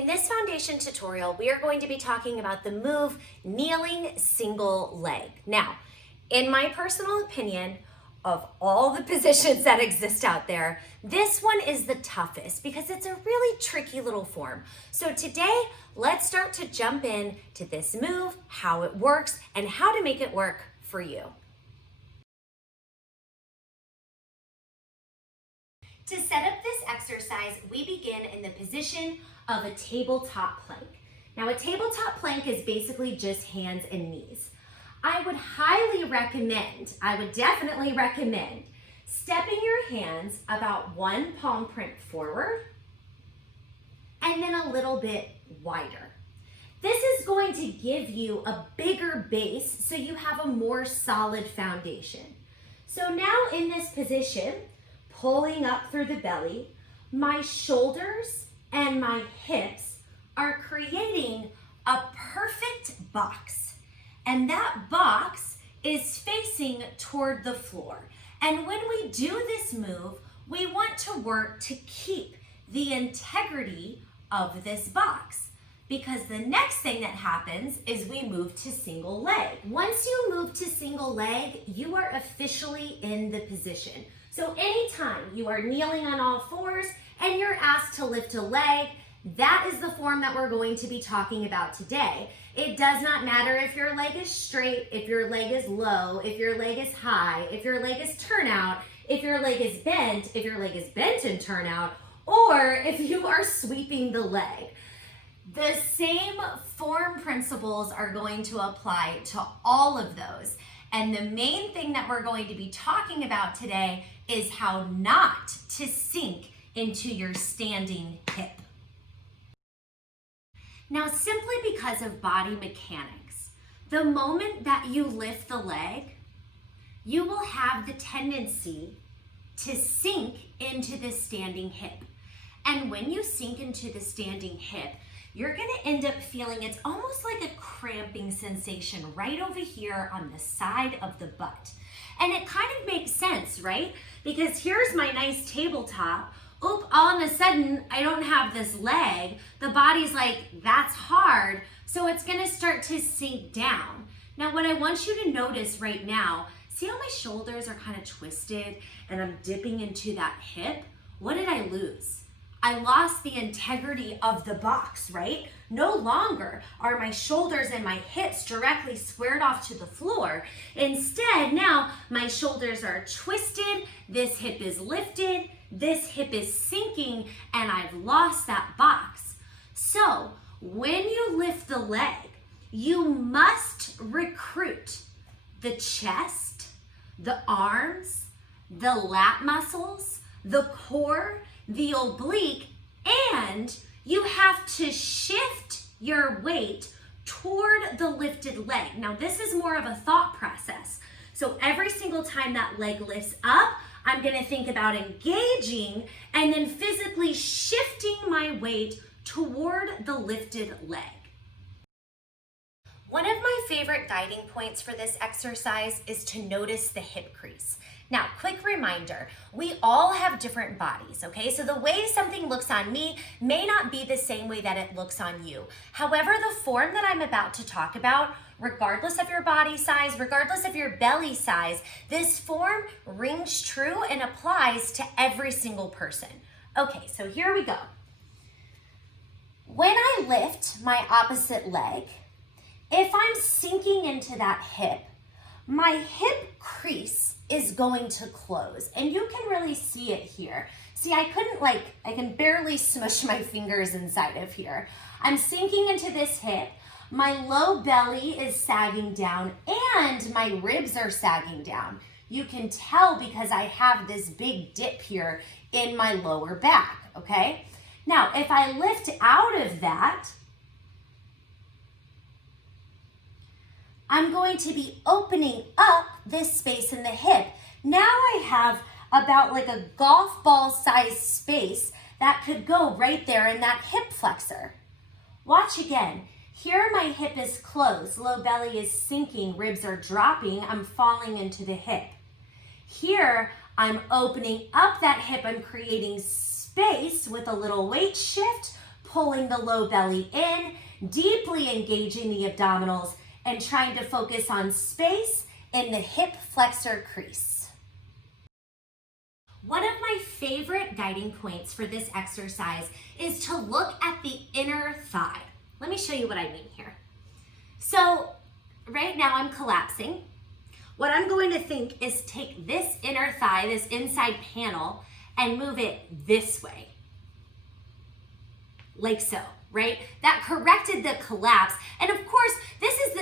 In this foundation tutorial, we are going to be talking about the move kneeling single leg. Now, in my personal opinion, of all the positions that exist out there, this one is the toughest because it's a really tricky little form. So today, let's start to jump in to this move, how it works, and how to make it work for you. To set up this exercise, we begin in the position of a tabletop plank. Now, a tabletop plank is basically just hands and knees. I would definitely recommend stepping your hands about one palm print forward and then a little bit wider. This is going to give you a bigger base so you have a more solid foundation. So now in this position, pulling up through the belly, my shoulders and my hips are creating a perfect box. And that box is facing toward the floor. And when we do this move, we want to work to keep the integrity of this box, because the next thing that happens is we move to single leg. Once you move to single leg, you are officially in the position. So anytime you are kneeling on all fours and you're asked to lift a leg, that is the form that we're going to be talking about today. It does not matter if your leg is straight, if your leg is low, if your leg is high, if your leg is turnout, if your leg is bent, if your leg is bent and turnout, or if you are sweeping the leg. The same form principles are going to apply to all of those. And the main thing that we're going to be talking about today is how not to sink into your standing hip. Now, simply because of body mechanics, the moment that you lift the leg, you will have the tendency to sink into the standing hip. And when you sink into the standing hip, you're gonna end up feeling it's almost like a cramping sensation right over here on the side of the butt. And it kind of makes sense, right? Because here's my nice tabletop. Oop, all of a sudden, I don't have this leg. The body's like, that's hard. So it's gonna start to sink down. Now, what I want you to notice right now, see how my shoulders are kind of twisted and I'm dipping into that hip? What did I lose? I lost the integrity of the box, right? No longer are my shoulders and my hips directly squared off to the floor. Instead, now my shoulders are twisted, this hip is lifted, this hip is sinking, and I've lost that box. So when you lift the leg, you must recruit the chest, the arms, the lat muscles, the core, the oblique, and you have to shift your weight toward the lifted leg. Now, this is more of a thought process. So every single time that leg lifts up, I'm gonna think about engaging and then physically shifting my weight toward the lifted leg. One of my favorite guiding points for this exercise is to notice the hip crease. Now, quick reminder, we all have different bodies, okay? So the way something looks on me may not be the same way that it looks on you. However, the form that I'm about to talk about, regardless of your body size, regardless of your belly size, this form rings true and applies to every single person. Okay, so here we go. When I lift my opposite leg, if I'm sinking into that hip, my hip crease is going to close, and you can really see it here. See, I can barely smush my fingers inside of here. I'm sinking into this hip, my low belly is sagging down, and my ribs are sagging down. You can tell because I have this big dip here in my lower back, okay? Now, if I lift out of that, I'm going to be opening up this space in the hip. Now I have about like a golf ball size space that could go right there in that hip flexor. Watch again. Here my hip is closed, low belly is sinking, ribs are dropping, I'm falling into the hip. Here I'm opening up that hip, I'm creating space with a little weight shift, pulling the low belly in, deeply engaging the abdominals, and trying to focus on space in the hip flexor crease. One of my favorite guiding points for this exercise is to look at the inner thigh. Let me show you what I mean here. So right now I'm collapsing. What I'm going to think is take this inner thigh, this inside panel, and move it this way. Like so, right? That corrected the collapse. And of course, this is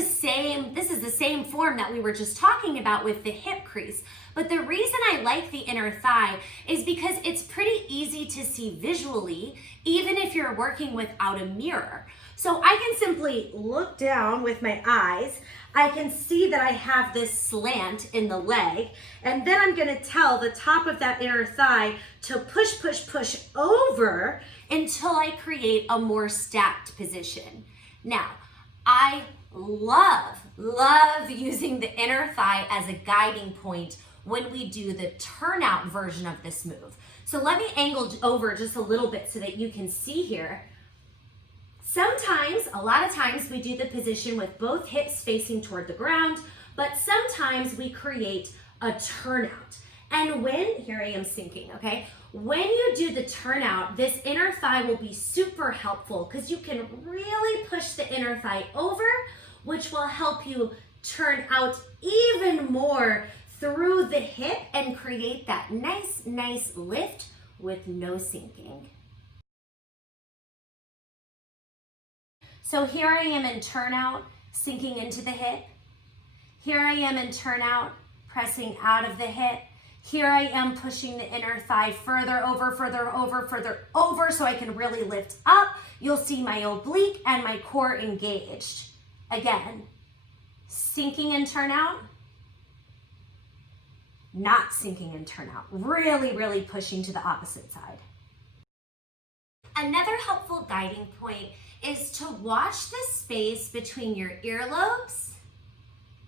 the same form that we were just talking about with the hip crease. But the reason I like the inner thigh is because it's pretty easy to see visually, even if you're working without a mirror. So I can simply look down with my eyes. I can see that I have this slant in the leg, and then I'm gonna tell the top of that inner thigh to push, push, push over until I create a more stacked position. Now, I love using the inner thigh as a guiding point when we do the turnout version of this move. So let me angle over just a little bit so that you can see here. Sometimes, a lot of times, we do the position with both hips facing toward the ground, but sometimes we create a turnout. And here I am sinking, okay? When you do the turnout, this inner thigh will be super helpful because you can really push the inner thigh over, which will help you turn out even more through the hip and create that nice lift with no sinking. So here I am in turnout, sinking into the hip. Here I am in turnout, pressing out of the hip. Here I am pushing the inner thigh further over so I can really lift up. You'll see my oblique and my core engaged. Again, sinking in turnout, not sinking in turnout. Really pushing to the opposite side. Another helpful guiding point is to watch the space between your earlobes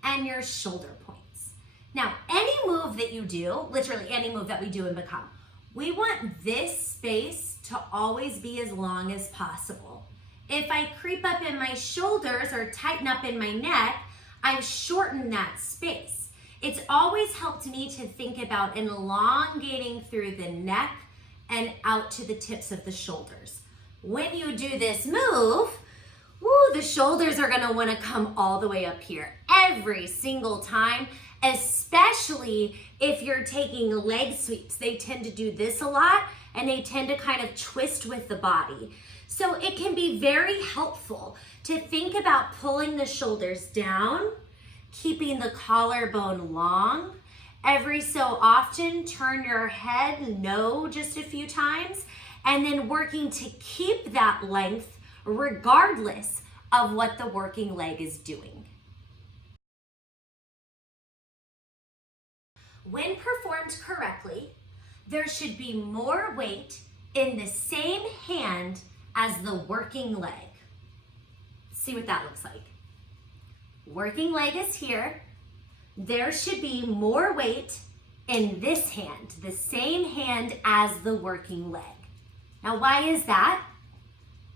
and your shoulder points. Now, any move that you do, literally any move that we do in Become, we want this space to always be as long as possible. If I creep up in my shoulders or tighten up in my neck, I shorten that space. It's always helped me to think about elongating through the neck and out to the tips of the shoulders. When you do this move, the shoulders are gonna wanna come all the way up here every single time, especially if you're taking leg sweeps. They tend to do this a lot and they tend to kind of twist with the body. So it can be very helpful to think about pulling the shoulders down, keeping the collarbone long. Every so often, turn your head no just a few times, and then working to keep that length regardless of what the working leg is doing. When performed correctly, there should be more weight in the same hand as the working leg. See what that looks like. Working leg is here. There should be more weight in this hand, the same hand as the working leg. Now, why is that?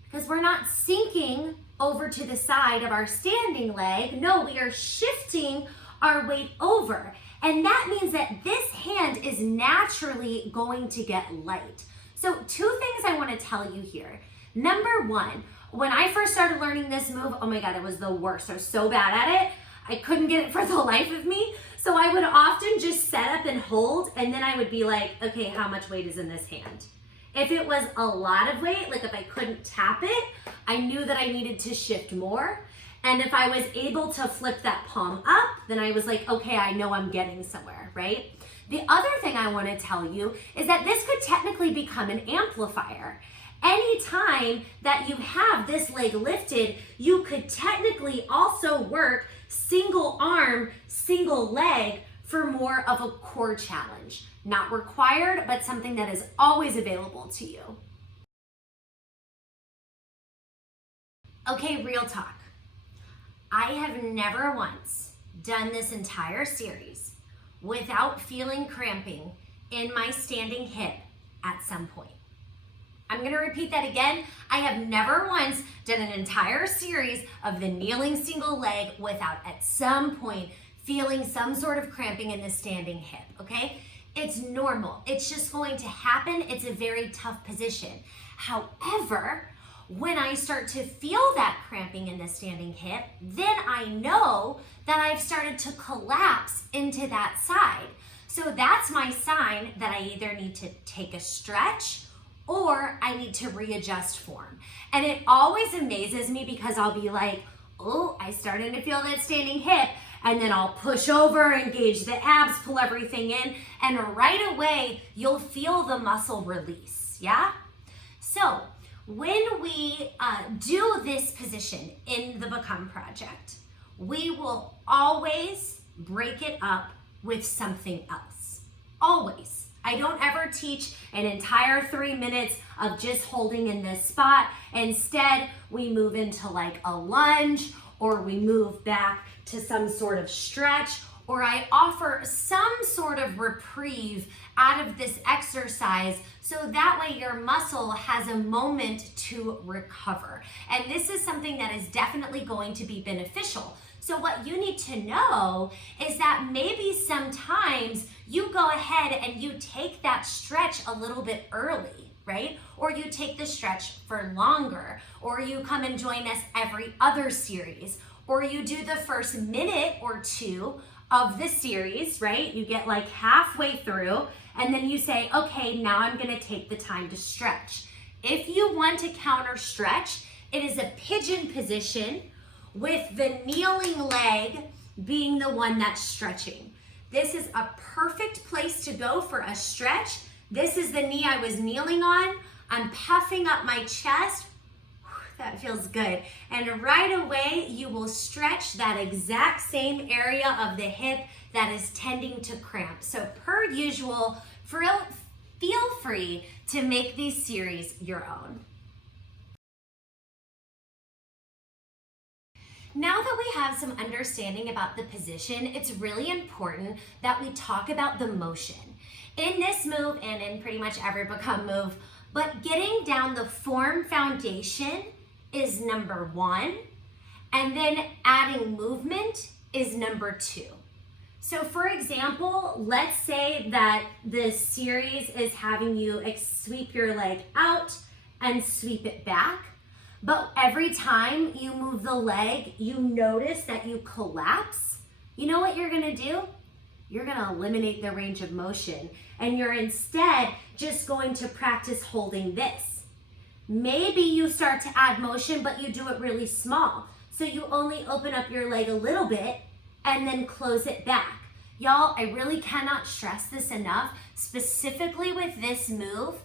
Because we're not sinking over to the side of our standing leg. No, we are shifting our weight over. And that means that this hand is naturally going to get light. So 2 things I want to tell you here. Number 1, when I first started learning this move, oh my God, it was the worst. I was so bad at it. I couldn't get it for the life of me. So I would often just set up and hold, and then I would be like, okay, how much weight is in this hand? If it was a lot of weight, like if I couldn't tap it, I knew that I needed to shift more. And if I was able to flip that palm up, then I was like, okay, I know I'm getting somewhere, right? The other thing I want to tell you is that this could technically become an amplifier. Anytime that you have this leg lifted, you could technically also work single arm, single leg for more of a core challenge. Not required, but something that is always available to you. Okay, real talk. I have never once done this entire series without feeling cramping in my standing hip at some point. I'm gonna repeat that again. I have never once done an entire series of the kneeling single leg without at some point feeling some sort of cramping in the standing hip, okay? It's normal. It's just going to happen. It's a very tough position. However, when I start to feel that cramping in the standing hip, then I know that I've started to collapse into that side. So that's my sign that I either need to take a stretch or I need to readjust form. And it always amazes me because I'll be like, oh, I started to feel that standing hip, and then I'll push over, engage the abs, pull everything in, and right away, you'll feel the muscle release, yeah? So when we do this position in the Become Project, we will always break it up with something else, always. I don't ever teach an entire 3 minutes of just holding in this spot. Instead, we move into like a lunge, or we move back to some sort of stretch, or I offer some sort of reprieve out of this exercise so that way your muscle has a moment to recover. And this is something that is definitely going to be beneficial. So what you need to know is that maybe sometimes you go ahead and you take that stretch a little bit early, right? Or you take the stretch for longer, or you come and join us every other series, or you do the first minute or two of the series, right? You get like halfway through, and then you say, okay, now I'm gonna take the time to stretch. If you want to counter stretch, it is a pigeon position with the kneeling leg being the one that's stretching. This is a perfect place to go for a stretch. This is the knee I was kneeling on. I'm puffing up my chest. That feels good. And right away, you will stretch that exact same area of the hip that is tending to cramp. So per usual, feel free to make these series your own. Now that we have some understanding about the position, it's really important that we talk about the motion. In this move and in pretty much every Become move, but getting down the form foundation is number one, and then adding movement is number two. So for example, let's say that the series is having you sweep your leg out and sweep it back. But every time you move the leg, you notice that you collapse. You know what you're gonna do? You're gonna eliminate the range of motion, and you're instead just going to practice holding this. Maybe you start to add motion, but you do it really small. So you only open up your leg a little bit and then close it back. Y'all, I really cannot stress this enough. Specifically with this move,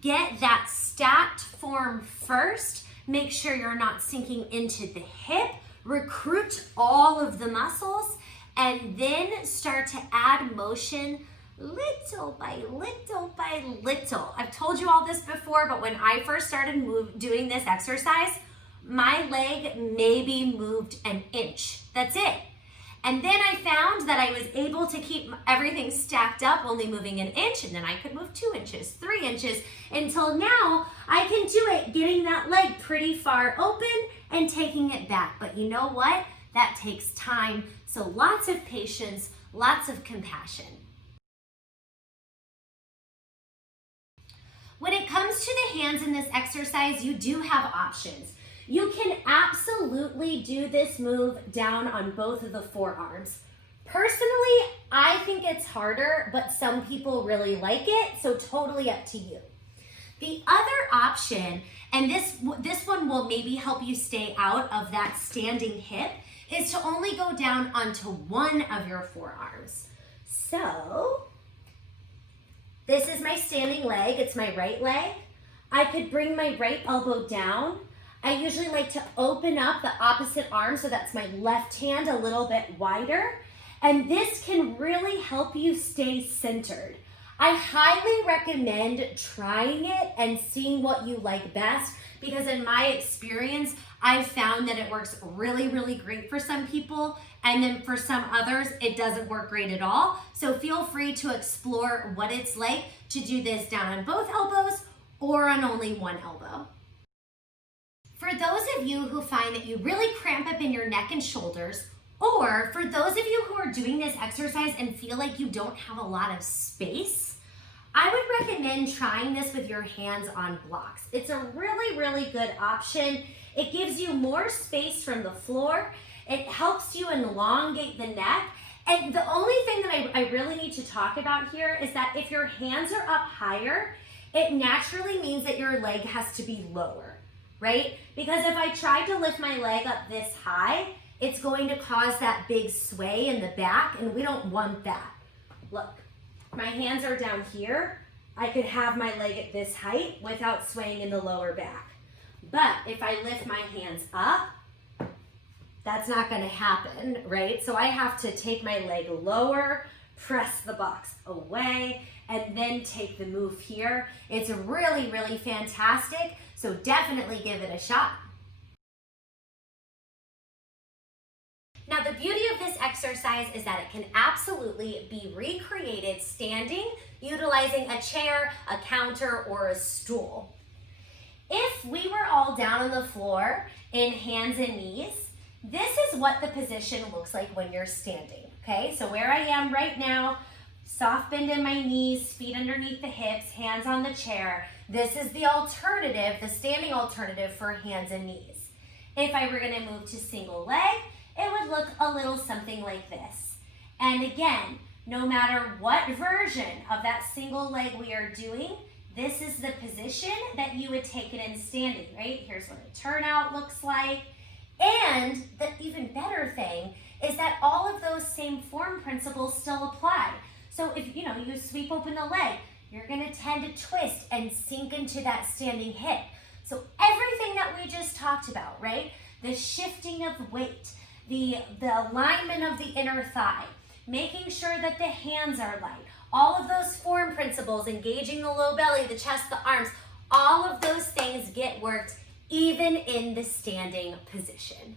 get that stacked form first. Make sure you're not sinking into the hip, recruit all of the muscles, and then start to add motion little by little by little. I've told you all this before, but when I first started doing this exercise, my leg maybe moved an inch. That's it. And then I found that I was able to keep everything stacked up, only moving an inch, and then I could move 2 inches, 3 inches, until now I can do it, getting that leg pretty far open and taking it back. But you know what? That takes time. So lots of patience, lots of compassion. When it comes to the hands in this exercise, you do have options. You can absolutely do this move down on both of the forearms. Personally, I think it's harder, but some people really like it, so totally up to you. The other option, and this one will maybe help you stay out of that standing hip, is to only go down onto one of your forearms. So, this is my standing leg, it's my right leg. I could bring my right elbow down. I usually like to open up the opposite arm, so that's my left hand a little bit wider. And this can really help you stay centered. I highly recommend trying it and seeing what you like best, because in my experience, I've found that it works really, really great for some people, and then for some others, it doesn't work great at all. So feel free to explore what it's like to do this down on both elbows or on only one elbow. For those of you who find that you really cramp up in your neck and shoulders, or for those of you who are doing this exercise and feel like you don't have a lot of space, I would recommend trying this with your hands on blocks. It's a really, really good option. It gives you more space from the floor. It helps you elongate the neck. And the only thing that I really need to talk about here is that if your hands are up higher, it naturally means that your leg has to be lower, right? Because if I try to lift my leg up this high, it's going to cause that big sway in the back, and we don't want that. Look, my hands are down here. I could have my leg at this height without swaying in the lower back. But if I lift my hands up, that's not gonna happen, right? So I have to take my leg lower, press the box away, and then take the move here. It's really, really fantastic, so definitely give it a shot. Now, the beauty of this exercise is that it can absolutely be recreated standing, utilizing a chair, a counter, or a stool. If we were all down on the floor in hands and knees, this is what the position looks like when you're standing, okay? So where I am right now, soft bend in my knees, feet underneath the hips, hands on the chair. This is the alternative, the standing alternative for hands and knees. If I were gonna move to single leg, it would look a little something like this. And again, no matter what version of that single leg we are doing, this is the position that you would take it in standing, right? Here's what a turnout looks like. And the even better thing is that all of those same form principles still apply. So if you sweep open the leg, you're gonna tend to twist and sink into that standing hip. So everything that we just talked about, right? The shifting of weight, the alignment of the inner thigh, making sure that the hands are light, all of those form principles, engaging the low belly, the chest, the arms, all of those things get worked even in the standing position.